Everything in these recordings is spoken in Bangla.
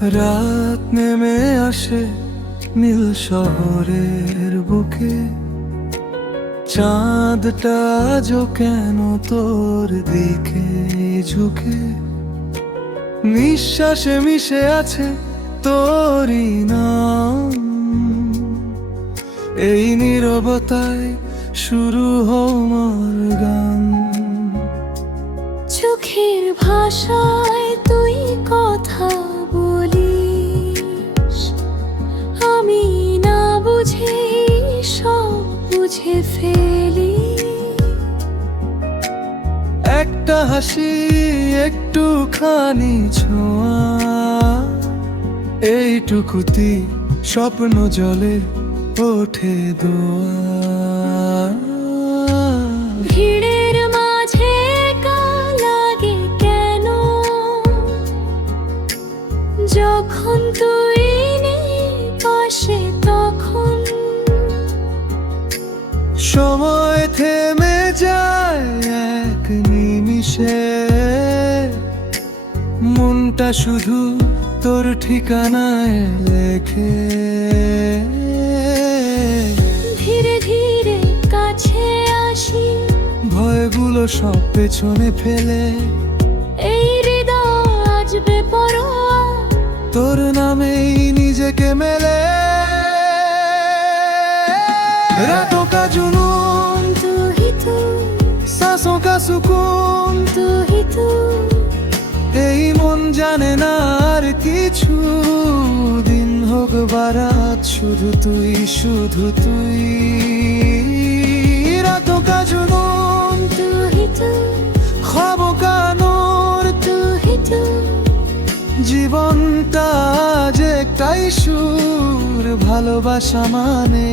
রাত নেমে আসে নীল শহরের বুকে, চাঁদটা আজও কেন তোর দিকে ঝুঁকে। নিঃশ্বাসে মিশে আছে তোরই নাম, এই নীরবতায় শুরু আমার গান। চোখের ভাষায় তুই কথা বলিস, আমি না বুঝে সব বুঝে ফেলি। একটা হাসি, একটুখানি ছোঁয়া, এইটুকুতি স্বপ্ন জলে ওঠে দোয়া। ভিড়ের মাঝে একা লাগে কেন, যখন তুই নেই পাশে তখন। সময় থেমে যায় এক নিমিষে, মনটা শুধু তোর ঠিকানায় লেখে। ধীরে ধীরে কাছে আসি, ভয়গুলো সব পেছনে ফেলে, এই হৃদয় আজ বেপরোয়া, তোর নামেই নিজেকে মেলে। रातों का जुनून तू ही तू, सांसों का सुकून तू ही तू। এই মন জানে না আর কিছু, দিন হোক বারাত শুধু তুই, শুধু তুই। रातों का जुनून तू ही तू, ख्वाबों का नूर, तू ही तू। জীবনটা আজ একটাই সুর, ভালোবাসা মানে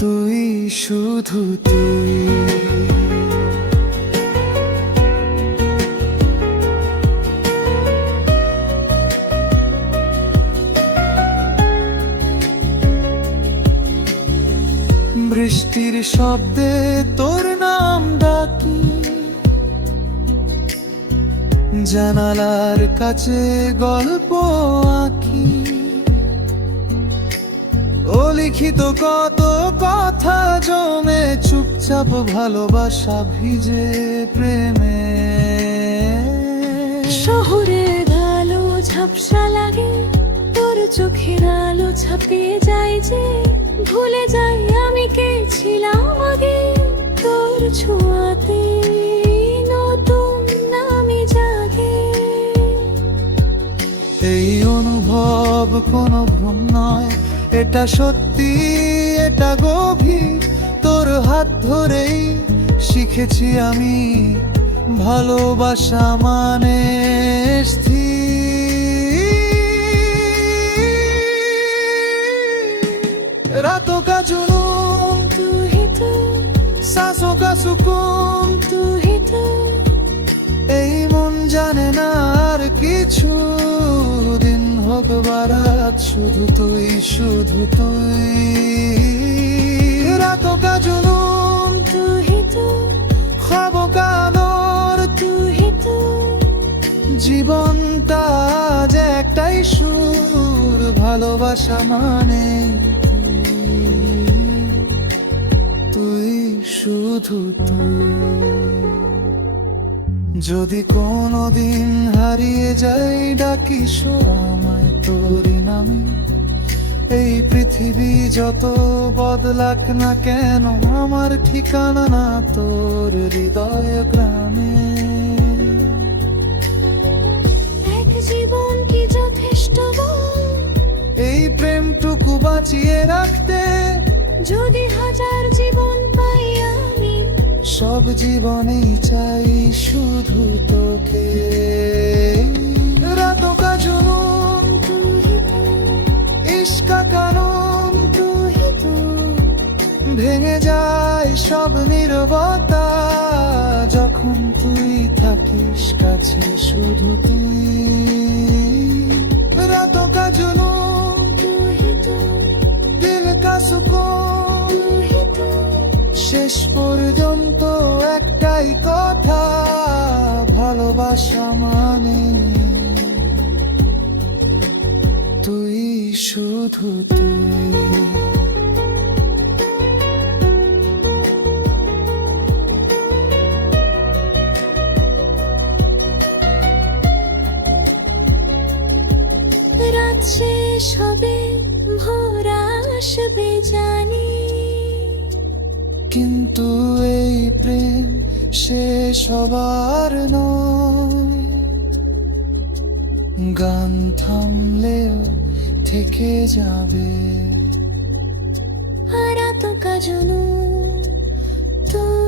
তুই, শুধু তুই। বৃষ্টির শব্দে তোর নাম ডাকি, জানালার কাছে গল্প আঁকি। ও লিখিত কত কথা জমে, চুপচাপ ভালোবাসা ভিজে প্রেমে। শহরের আলো ঝাপসা লাগে, তোর চোখের আলো ছাপিয়ে যায় যে। ভুলে যাই আমি কে ছিলাম আগে, তোর ছোঁয়াতে নতুন আমি জাগে। এই অনুভব কোনো ভ্রম নয়, এটা সত্যি, এটা গভীর। তোর হাত ধরেই শিখেছি আমি, ভালোবাসা মানে স্থির। रातों का जुनून तू ही तू, सांसों का सुकून, तू ही तू। এই মন জানে না আর কিছু, দিন হোক বারাত শুধু তুই, শুধু তুই। रातों का जुनून तू ही तू, ख्वाबों का नूर, तू ही तू। জীবনটা আজ একটাই সুর, ভালোবাসা মানে তুই, শুধু তুই। যদি কোনোদিন হারিয়ে যাই ডাকিস আমায় তোরই নামে। এই পৃথিবী যত বদলাক না কেন, আমার ঠিকানা না তোর হৃদয় গ্রামে। এক জীবন কি যথেষ্ট বল, এই প্রেমটুকু বাঁচিয়ে রাখতে, যদি হাজার জীবন পাই আমি। সব জীবনেই চাই শুধু তোকে। रातों का जुनून तू ही तू, इश्क का कानून, तू ही तू। ভেঙে যায় সব নীরবতা, যখন তুই থাকিস কাছে, শুধু তুই। रातों का जुनून तू ही तू, दिल का सुकून, तू ही तू। শেষ পর্যন্ত একটাই কথা, ভালোবাসা মানে তুই, শুধু তুই। রাত শেষ হবে, ভোর আসবে জানি, কিন্তু এই প্রেম শেষ হবার নয়। গান থামলেও থেকে যাবে। আর তো কাজনু তুই।